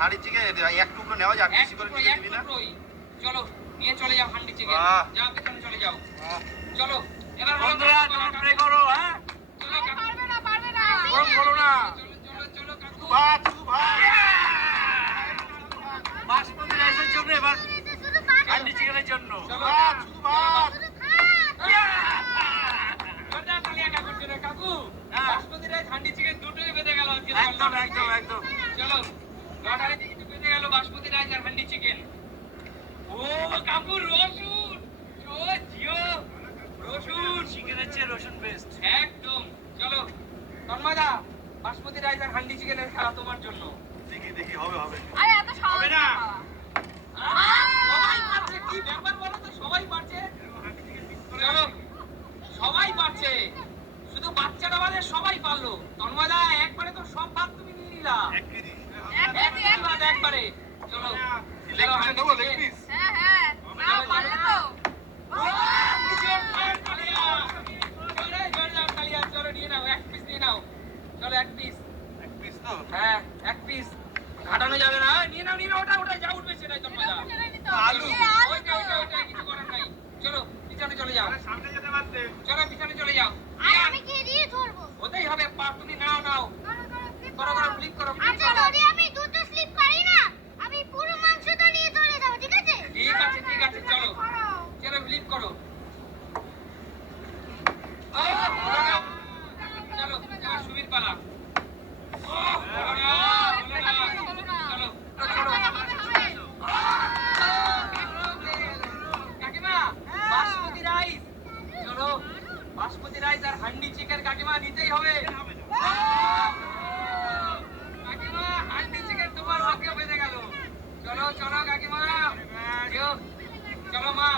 হাঁড়ি চিকেন এক টুকরো নেওয়া যায়, বেশি করে নিতে দিবি না। চলো নিয়ে চলে যাও হাঁড়ি চিকেন, যাও পেছনে চলে যাও। চলো এবার বন্ধুরা তোমরা প্রে করো। হ্যাঁ চলো কাকু, পারবে না গরম করো না। চলো কাকু। ভাত শুধু ভাত। বাসমতি রাইসের জন্য এবার শুধু ভাত হান্ডি চিকেনের জন্য চলো ভাত শুধু ভাত। শুধু ভাত জোরদার তালিয়া কাকুর জন্য। কাকু হ্যাঁ। বাসমতি রাইস হাঁড়ি চিকেন দুটোই বেঁধে গেল আজকে। একদম একদম একদম। চলো লটারিতে কিন্তু বেঁধে গেল বাসমতি রাইস আর হাঁড়ি চিকেন। ও কাকু রসুন, ও জিও রসুন। চিকেনের চেয়ে রসুন বেস্ট। একদম। চলো তন্ময়দা, বাসমতি রাইস আর হান্ডি চিকেনের খেলা তোমার জন্য। দেখি দেখি হবে হবে। আরে এত সহজ হবে না। সবাই পারছে, কি ব্যাপার বলো তো? সবাই পারছে। চলো সবাই পারছে, শুধু বাচ্চাটা বাদে সবাই পারলো। তন্ময়দা একবারে তো সব ভাত তুমি নিয়ে নিলা। এক কেজি। একবারে। চলো লেগ পিস নেবো, লেগ পিস। হ্যাঁ হ্যাঁ নাও পারবে তো চলো নিয়ে নাও, এক পিস নিয়ে নাও। চলো এক পিস। এক পিস তো? হ্যাঁ এক পিস, ঘাটানো যাবে না। নিয়ে নাও নিয়ে নাও, ওটা যা উঠবে সেটাই তোমার। আলু। ওইটা কিছু করার নাই। চলো পিছনে চলে যাও, সামনে যেতে পারতে। চলো পিছনে চলে যাও। আর আমি কি দিয়ে ধরবো হতেই হবে, পা তুমি নাও নাও, করো ফ্লিপ করো। আচ্ছা যদি আমি দুটো স্লিপ করি না আমি পুরো মাংসটা নিয়ে চলে যাব, ঠিক আছে? ঠিক আছে চলো চলো ফ্লিপ করো। চলো এবার সুবীর পালা। কাকিমা বাসমতি রাইস, চলো বাসমতি রাইস আর হান্ডি চিকেন কাকিমা নিতেই হবে। কাকিমা হান্ডি চিকেন তোমার ভাগ্যে বেঁধে গেল। চলো চলো কাকিমা, চলো মা।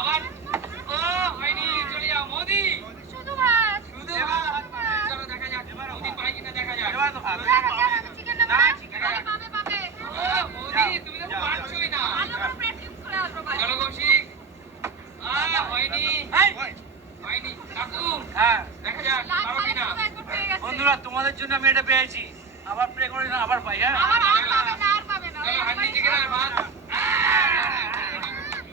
আবার ও হয়নি, চলে যাও মোদি। শুধু ভাত শুধু ভাত। চলো দেখা যাক মোদি পাই কিনা, দেখা যাক। এবার তো ভালো। চিকেন নেবো না, না chicken পাবে পাবে পাবে ও মোদি তুমি তো পারছোই না। ভালো করে প্র্যাকটিস করে আসবো ভাই চলো কৌশিক। হয়নি এই, হয়নি। কাকু হ্যাঁ দেখা যাক পারো কিনা। একবার পেয়ে গেছে বন্ধুরা তোমাদের জন্য আমি এটা পেয়েছি। আবার প্রে করি না, আবার পাই। হ্যাঁ আর পাবে না আর পাবে না চলো হান্ডি চিকেন আর ভাত।